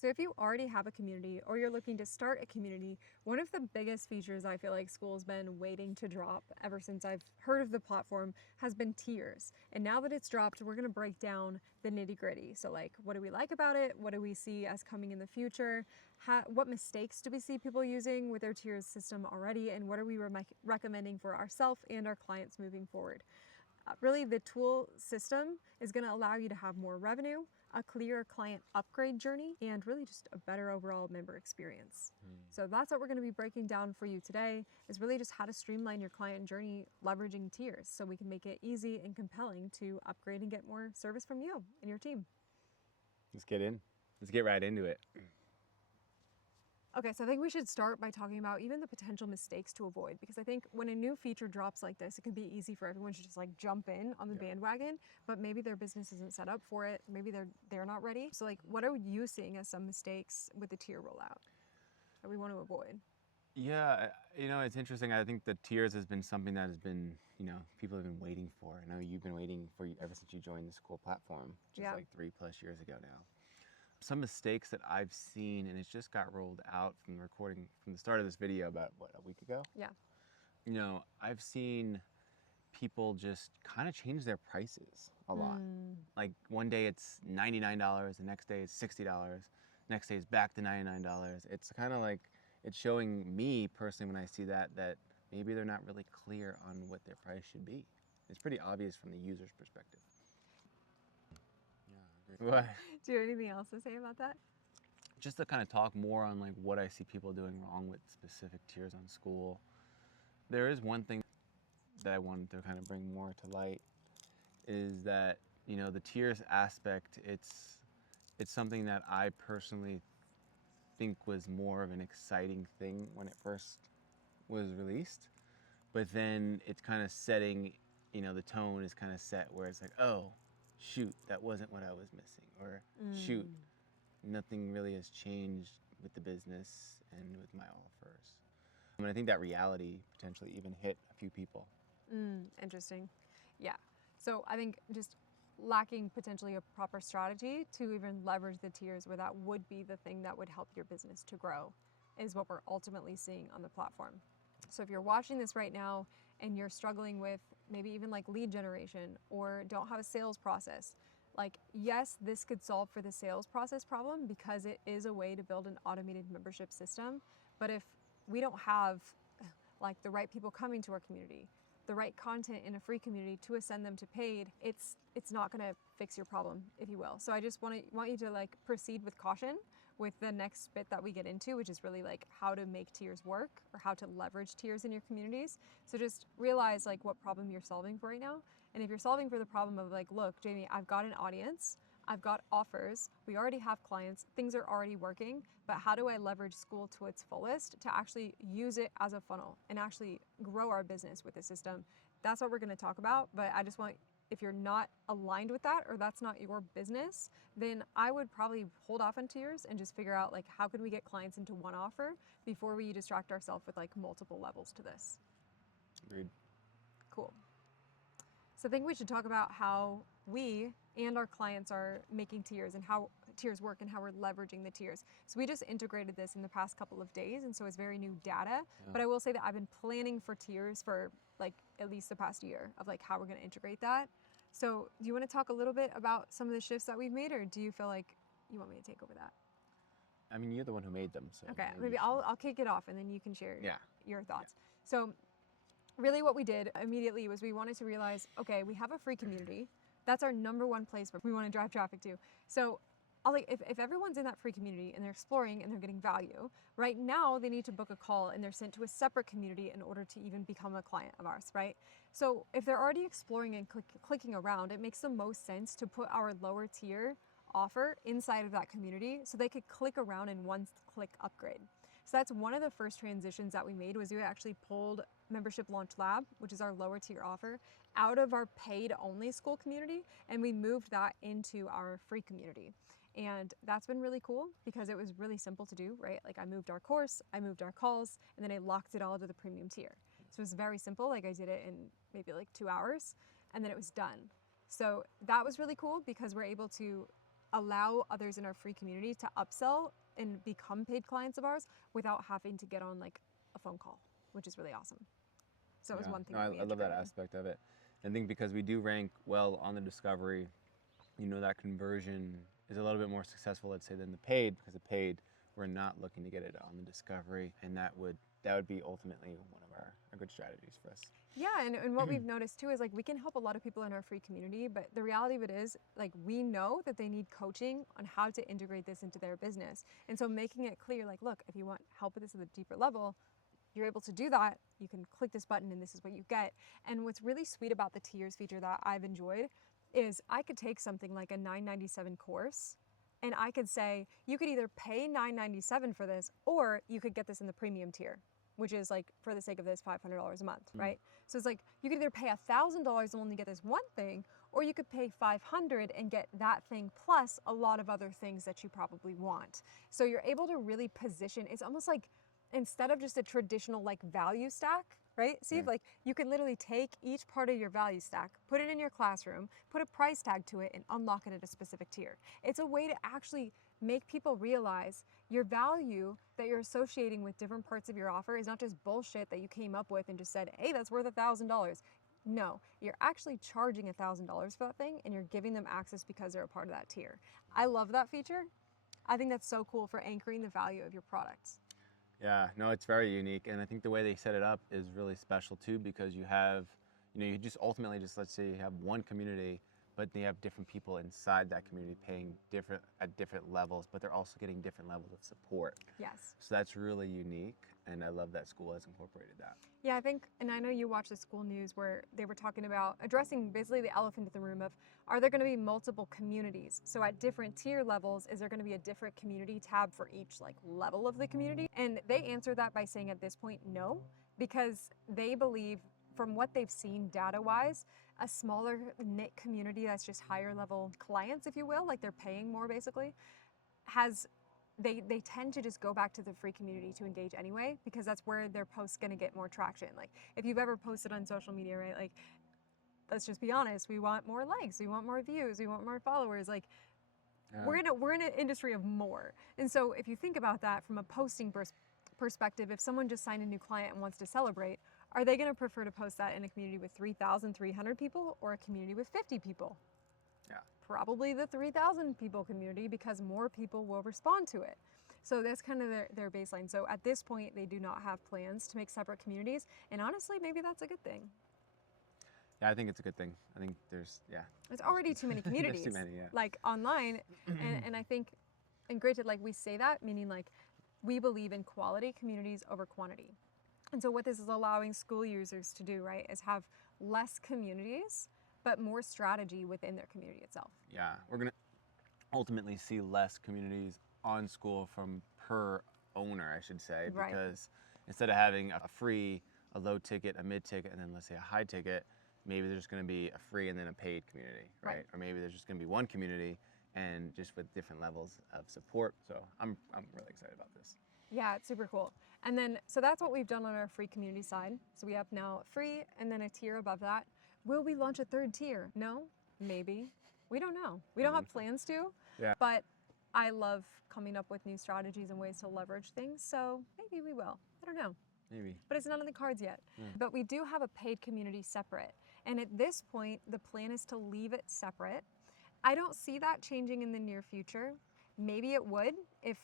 So if you already have a community or you're looking to start a community, one of the biggest features I feel like Skool's been waiting to drop ever since I've heard of the platform has been tiers. And now that it's dropped, we're gonna break down the nitty-gritty. So like, what do we like about it? What do we see as coming in the future? What mistakes do we see people using with their tiers system already? And what are we recommending for ourselves and our clients moving forward? Really, the tool system is going to allow you to have more revenue, a clear client upgrade journey, and really just a better overall member experience. So that's what we're going to be breaking down for you today, is really just how to streamline your client journey leveraging tiers so we can make it easy and compelling to upgrade and get more service from you and your team. Let's get right into it. Okay, so I think we should start by talking about even the potential mistakes to avoid, because I think when a new feature drops like this, it can be easy for everyone to just like jump in on the bandwagon, but maybe their business isn't set up for it. Maybe they're not ready. So like, what are you seeing as some mistakes with the tier rollout that we want to avoid? Yeah, it's interesting. I think the tiers has been something that has been, people have been waiting for. I know you've been waiting for ever since you joined the Skool platform, which is like 3+ years ago now. Some mistakes that I've seen, and it just got rolled out from the recording from the start of this video about a week ago. Yeah. I've seen people just kind of change their prices a lot. Like one day it's $99, the next day it's $60, next day it's back to $99. It's kind of like, it's showing me personally when I see that maybe they're not really clear on what their price should be. It's pretty obvious from the user's perspective. What? Do you have anything else to say about that? Just to kind of talk more on like what I see people doing wrong with specific tiers on Skool. There is one thing that I wanted to kind of bring more to light, is that, the tiers aspect, it's something that I personally think was more of an exciting thing when it first was released. But then it's kind of setting, the tone is kind of set where it's like, oh, shoot, that wasn't what I was missing. Or shoot, nothing really has changed with the business and with my offers. I think that reality potentially even hit a few people. Interesting. Yeah. So I think just lacking potentially a proper strategy to even leverage the tiers where that would be the thing that would help your business to grow is what we're ultimately seeing on the platform. So if you're watching this right now and you're struggling with maybe even like lead generation or don't have a sales process, like, yes, this could solve for the sales process problem because it is a way to build an automated membership system. But if we don't have like the right people coming to our community, the right content in a free community to ascend them to paid, it's not going to fix your problem, if you will. So I just want you to like proceed with caution with the next bit that we get into, which is really like how to make tiers work or how to leverage tiers in your communities. So just realize like what problem you're solving for right now. And if you're solving for the problem of like, look, Jamie, I've got an audience, I've got offers, we already have clients, things are already working, but how do I leverage Skool to its fullest to actually use it as a funnel and actually grow our business with the system? That's what we're going to talk about. But I just want, if you're not aligned with that or that's not your business, then I would probably hold off on tiers and just figure out like how can we get clients into one offer before we distract ourselves with like multiple levels to this. Agreed. Cool. So I think we should talk about how we and our clients are making tiers and how tiers work and how we're leveraging the tiers. So we just integrated this in the past couple of days, and so it's very new data. Yeah. But I will say that I've been planning for tiers for like at least the past year of like how we're going to integrate that. So do you want to talk a little bit about some of the shifts that we've made, or do you feel like you want me to take over that? I mean, you're the one who made them, so. Okay, maybe I'll kick it off and then you can share your thoughts. Yeah. So really what we did immediately was we wanted to realize, okay, we have a free community. That's our number one place where we want to drive traffic to. So if everyone's in that free community and they're exploring and they're getting value, right now they need to book a call and they're sent to a separate community in order to even become a client of ours, right? So if they're already exploring and clicking around, it makes the most sense to put our lower tier offer inside of that community so they could click around in one click upgrade. So that's one of the first transitions that we made, was we actually pulled Membership Launch Lab, which is our lower tier offer, out of our paid only Skool community, and we moved that into our free community. And that's been really cool because it was really simple to do, right? Like I moved our course, I moved our calls, and then I locked it all to the premium tier. So it was very simple. Like I did it in maybe like 2 hours and then it was done. So that was really cool because we're able to allow others in our free community to upsell and become paid clients of ours without having to get on like a phone call, which is really awesome. So it was Yeah, one thing no, that we I love that integrated. aspect of it. I think because we do rank well on the discovery, that conversion is a little bit more successful, let's say, than the paid, because the paid, we're not looking to get it on the discovery, and that would be ultimately one of our good strategies for us. Yeah, and what we've noticed too is like we can help a lot of people in our free community, but the reality of it is like we know that they need coaching on how to integrate this into their business. And so making it clear, like, look, if you want help with this at a deeper level, you're able to do that. You can click this button and this is what you get. And what's really sweet about the tiers feature that I've enjoyed is I could take something like a $9.97 course and I could say, you could either pay $9.97 for this or you could get this in the premium tier, which is like, for the sake of this, $500 a month, right? So it's like, you could either pay $1,000 and only get this one thing, or you could pay $500 and get that thing plus a lot of other things that you probably want. So you're able to really position, it's almost like, instead of just a traditional like value stack, right? See, like you can literally take each part of your value stack, put it in your classroom, put a price tag to it and unlock it at a specific tier. It's a way to actually make people realize your value that you're associating with different parts of your offer is not just bullshit that you came up with and just said, hey, that's worth $1,000. No, you're actually charging $1,000 for that thing and you're giving them access because they're a part of that tier. I love that feature. I think that's so cool for anchoring the value of your products. Yeah, no, it's very unique, and I think the way they set it up is really special too, because you have, you just ultimately just, let's say you have one community, but they have different people inside that community paying at different levels, but they're also getting different levels of support. Yes. So that's really unique, and I love that Skool has incorporated that. Yeah, I think, and I know you watched the Skool news where they were talking about addressing basically the elephant in the room of, are there going to be multiple communities? So at different tier levels, is there going to be a different community tab for each like level of the community? And they answered that by saying at this point, no, because they believe from what they've seen data-wise, a smaller knit community that's just higher level clients, if you will, like they're paying more basically, they tend to just go back to the free community to engage anyway, because that's where their post's going to get more traction. Like if you've ever posted on social media, right? Like, let's just be honest, we want more likes, we want more views, we want more followers. Like we're in an industry of more. And so if you think about that from a posting perspective, if someone just signed a new client and wants to celebrate, are they going to prefer to post that in a community with 3,300 people or a community with 50 people? Yeah. Probably the 3,000 people community, because more people will respond to it. So that's kind of their baseline. So at this point, they do not have plans to make separate communities. And honestly, maybe that's a good thing. Yeah, I think it's a good thing. I think there's already too many communities. There's too many, yeah. Like online, and I think, and granted, like we say that, meaning like we believe in quality communities over quantity. And so what this is allowing Skool users to do, right, is have less communities, but more strategy within their community itself. Yeah, we're going to ultimately see less communities on Skool from per owner, I should say, Right. because instead of having a free, a low ticket, a mid ticket, and then let's say a high ticket, maybe there's going to be a free and then a paid community, right? Or maybe there's just going to be one community and just with different levels of support. So I'm really excited about this. Yeah, it's super cool. And then, so that's what we've done on our free community side. So we have now free and then a tier above that. Will we launch a third tier? No, maybe. We don't know. We don't have plans to, Yeah. But I love coming up with new strategies and ways to leverage things. So maybe we will. I don't know. Maybe. But it's not on the cards yet. But we do have a paid community separate. And at this point, the plan is to leave it separate. I don't see that changing in the near future. Maybe it would if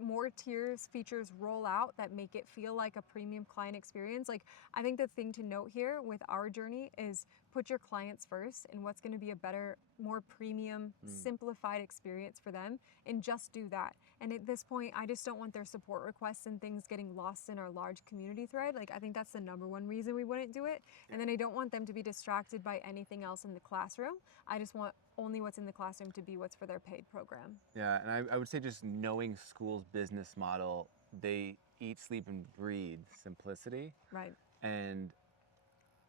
more tiers features roll out that make it feel like a premium client experience. Like, I think the thing to note here with our journey is put your clients first and what's going to be a better, more premium, simplified experience for them, and just do that. And at this point, I just don't want their support requests and things getting lost in our large community thread. Like, I think that's the #1 reason we wouldn't do it. And then I don't want them to be distracted by anything else in the classroom. I just want only what's in the classroom to be what's for their paid program. Yeah, and I would say just knowing Skool's business model, they eat, sleep, and breathe simplicity. Right. And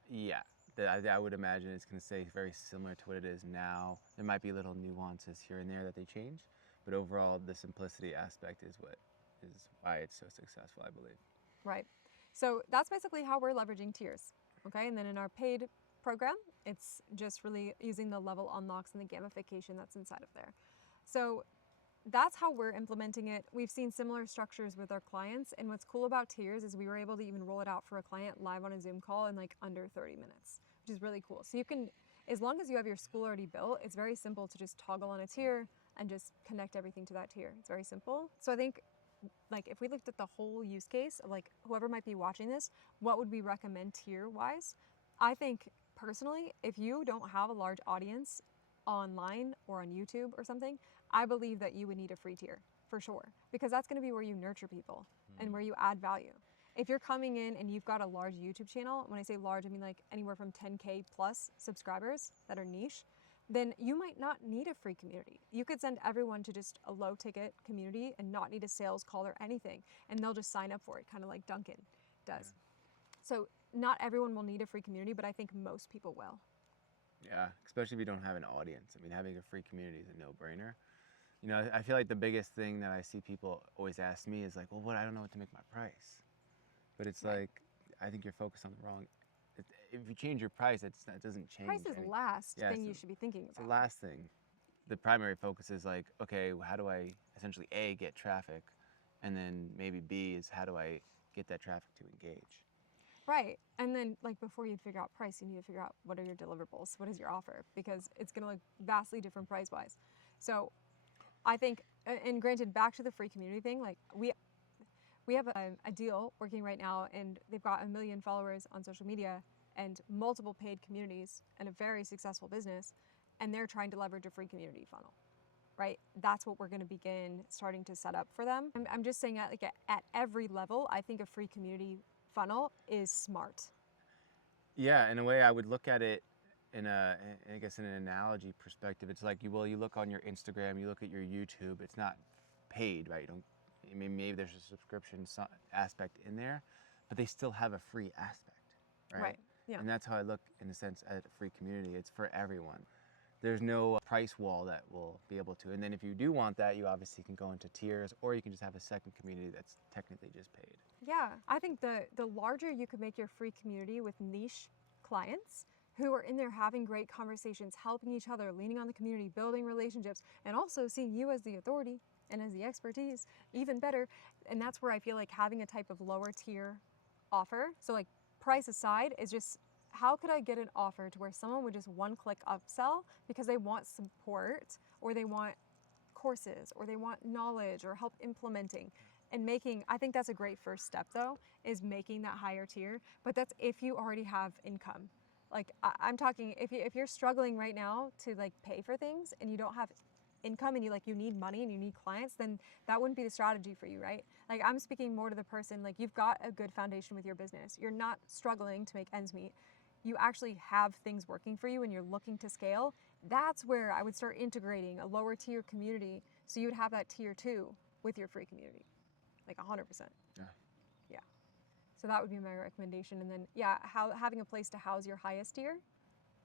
yeah, I would imagine it's going to stay very similar to what it is now. There might be little nuances here and there that they change, but overall, the simplicity aspect is why it's so successful, I believe. Right. So that's basically how we're leveraging tiers. Okay, and then in our paid program, it's just really using the level unlocks and the gamification that's inside of there. So that's how we're implementing it. We've seen similar structures with our clients. And what's cool about tiers is we were able to even roll it out for a client live on a Zoom call in like under 30 minutes, which is really cool. So you can, as long as you have your Skool already built, it's very simple to just toggle on a tier and just connect everything to that tier. It's very simple. So I think like if we looked at the whole use case of like whoever might be watching this, what would we recommend tier wise? I think personally, if you don't have a large audience online or on YouTube or something, I believe that you would need a free tier for sure, because that's going to be where you nurture people and where you add value. If you're coming in and you've got a large YouTube channel, when I say large, I mean like anywhere from 10K plus subscribers that are niche, then you might not need a free community. You could send everyone to just a low ticket community and not need a sales call or anything, and they'll just sign up for it, kind of like Duncan does. So not everyone will need a free community, but I think most people will. Yeah, especially if you don't have an audience. I mean, having a free community is a no-brainer. You know, I feel like the biggest thing that I see people always ask me is like, well, what, I don't know what to make my price. But it's like, I think you're focused on the wrong, if you change your price, that doesn't change. Price is last thing you should be thinking It's about. the last thing. The primary focus is like, okay, how do I essentially A, get traffic, and then maybe B is how do I get that traffic to engage. Right. And then like before you figure out price, you need to figure out what are your deliverables, what is your offer, because it's going to look vastly different price wise. So I think, and granted, back to the free community thing, like we have a deal working right now, and they've got 1 million followers on social media and multiple paid communities and a very successful business, and they're trying to leverage a free community funnel, right? That's what we're going to begin starting to set up for them. I'm just saying at every level, I think a free community funnel is smart. Yeah, in a way, I would look at it in I guess in an analogy perspective. It's like you look on your Instagram, you look at your YouTube. It's not paid, right? You don't. I mean, maybe there's a subscription aspect in there, but they still have a free aspect, right? Right. Yeah. And that's how I look, in a sense, at a free community. It's for everyone. There's no price wall that will be able to. And then if you do want that, you obviously can go into tiers, or you can just have a second community that's technically just paid. Yeah, I think the larger you could make your free community with niche clients who are in there having great conversations, helping each other, leaning on the community, building relationships, and also seeing you as the authority and as the expertise, even better. And that's where I feel like having a type of lower tier offer, so like price aside, is just how could I get an offer to where someone would just one click upsell because they want support or they want courses or they want knowledge or help implementing. And making, I think that's a great first step though, is making that higher tier. But that's if you already have income. Like I'm talking, if you're struggling right now to like pay for things and you don't have income and you need money and you need clients, then that wouldn't be the strategy for you, right? Like I'm speaking more to the person, like you've got a good foundation with your business. You're not struggling to make ends meet. You actually have things working for you and you're looking to scale. That's where I would start integrating a lower tier community so you would have that tier 2 with your free community. Like 100%. Yeah. Yeah. So that would be my recommendation. And then, yeah, having a place to house your highest tier,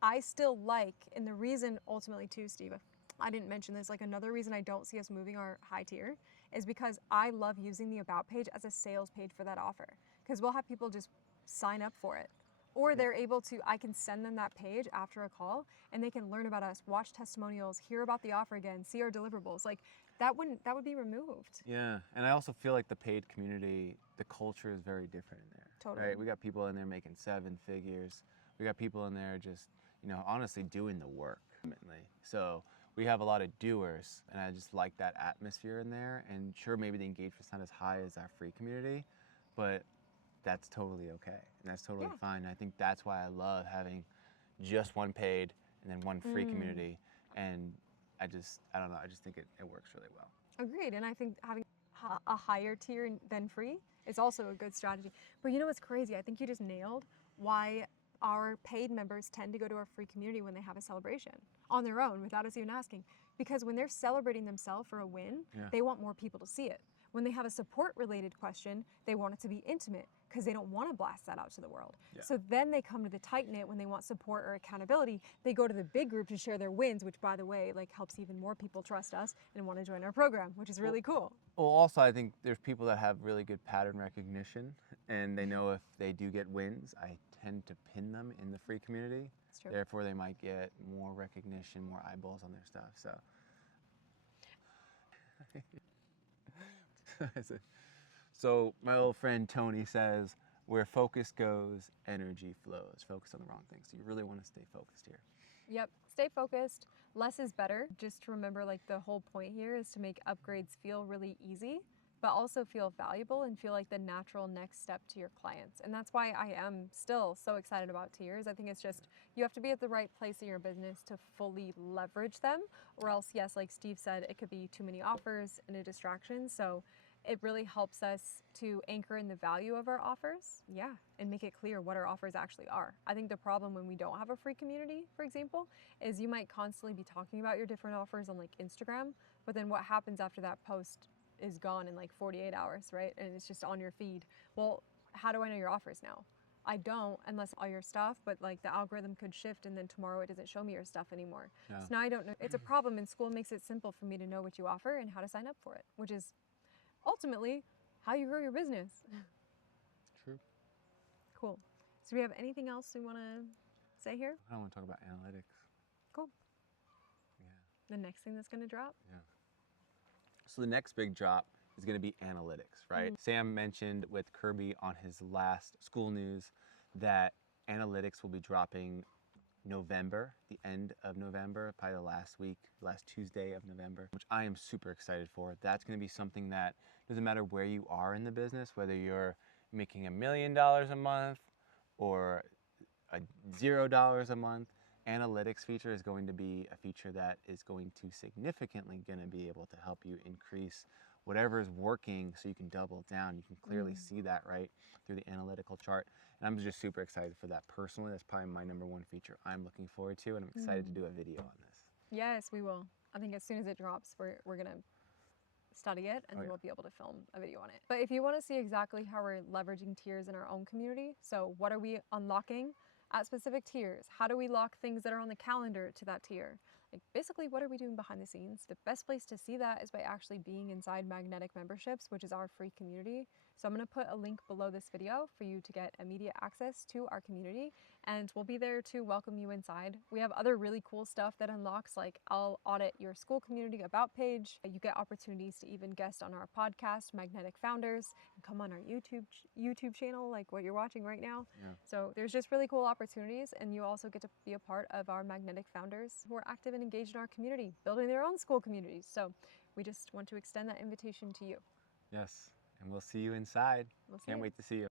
I still like, and the reason ultimately too, Steve, I didn't mention this, like another reason I don't see us moving our high tier is because I love using the about page as a sales page for that offer. Because we'll have people just sign up for it. Or they're able to, I can send them that page after a call and they can learn about us, watch testimonials, hear about the offer again, see our deliverables. Like that would be removed. Yeah, and I also feel like the paid community, the culture is very different in there. Totally. Right? We got people in there making 7 figures. We got people in there just, honestly doing the work. So we have a lot of doers, and I just like that atmosphere in there. And sure, maybe the engagement's not as high as our free community, but that's totally okay, and that's totally fine. And I think that's why I love having just one paid and then one free community. And I don't know, I just think it works really well. Agreed, and I think having a higher tier than free is also a good strategy. But you know what's crazy? I think you just nailed why our paid members tend to go to our free community when they have a celebration on their own without us even asking. Because when they're celebrating themselves for a win, they want more people to see it. When they have a support related question, they want it to be intimate because they don't want to blast that out to the world. Yeah. So then they come to the tight knit when they want support or accountability. They go to the big group to share their wins, which by the way, like helps even more people trust us and want to join our program, which is really cool. Well, also I think there's people that have really good pattern recognition and they know if they do get wins, I tend to pin them in the free community. That's true. Therefore they might get more recognition, more eyeballs on their stuff. So So my old friend Tony says, where focus goes, energy flows. Focus on the wrong things. So you really want to stay focused here. Yep, stay focused. Less is better. Just to remember, like, the whole point here is to make upgrades feel really easy, but also feel valuable and feel like the natural next step to your clients. And that's why I am still so excited about tiers. I think it's just, you have to be at the right place in your business to fully leverage them, or else, yes, like Steve said, it could be too many offers and a distraction. So it really helps us to anchor in the value of our offers, yeah, and make it clear what our offers actually are. I think the problem when we don't have a free community, for example, is you might constantly be talking about your different offers on like Instagram, but then what happens after that post is gone in like 48 hours, right? And it's just on your feed. Well, how do I know your offers now? I don't unless all your stuff, but like the algorithm could shift and then tomorrow it doesn't show me your stuff anymore. Yeah. So now I don't know. It's a problem, and Skool makes it simple for me to know what you offer and how to sign up for it, which is ultimately how you grow your business. True. Cool. So do we have anything else we want to say here? I don't want to talk about analytics. Cool. Yeah. The next thing that's going to drop? Yeah. So the next big drop is going to be analytics, right? Sam mentioned with Kirby on his last Skool news that analytics will be dropping November, the end of November, probably the last week, last Tuesday of November, which I am super excited for. That's going to be something that doesn't matter where you are in the business, whether you're making $1 million a month or $0 a month, analytics feature is going to be a feature that is going to significantly going to be able to help you increase whatever is working so you can double down. You can clearly see that right through the analytical chart. And I'm just super excited for that personally. That's probably my #1 feature I'm looking forward to, and I'm excited to do a video on this. Yes, we will. I think as soon as it drops, we're going to study it, and then yeah. we'll be able to film a video on it. But if you want to see exactly how we're leveraging tiers in our own community, so what are we unlocking at specific tiers? How do we lock things that are on the calendar to that tier? Like, basically, what are we doing behind the scenes? The best place to see that is by actually being inside Magnetic Memberships, which is our free community. So I'm going to put a link below this video for you to get immediate access to our community, and we'll be there to welcome you inside. We have other really cool stuff that unlocks, like I'll audit your Skool community about page. You get opportunities to even guest on our podcast, Magnetic Founders, and come on our YouTube channel, like what you're watching right now. Yeah. So there's just really cool opportunities, and you also get to be a part of our Magnetic Founders who are active and engaged in our community, building their own Skool communities. So we just want to extend that invitation to you. Yes, and we'll see you inside. We'll see Can't you. wait to see you.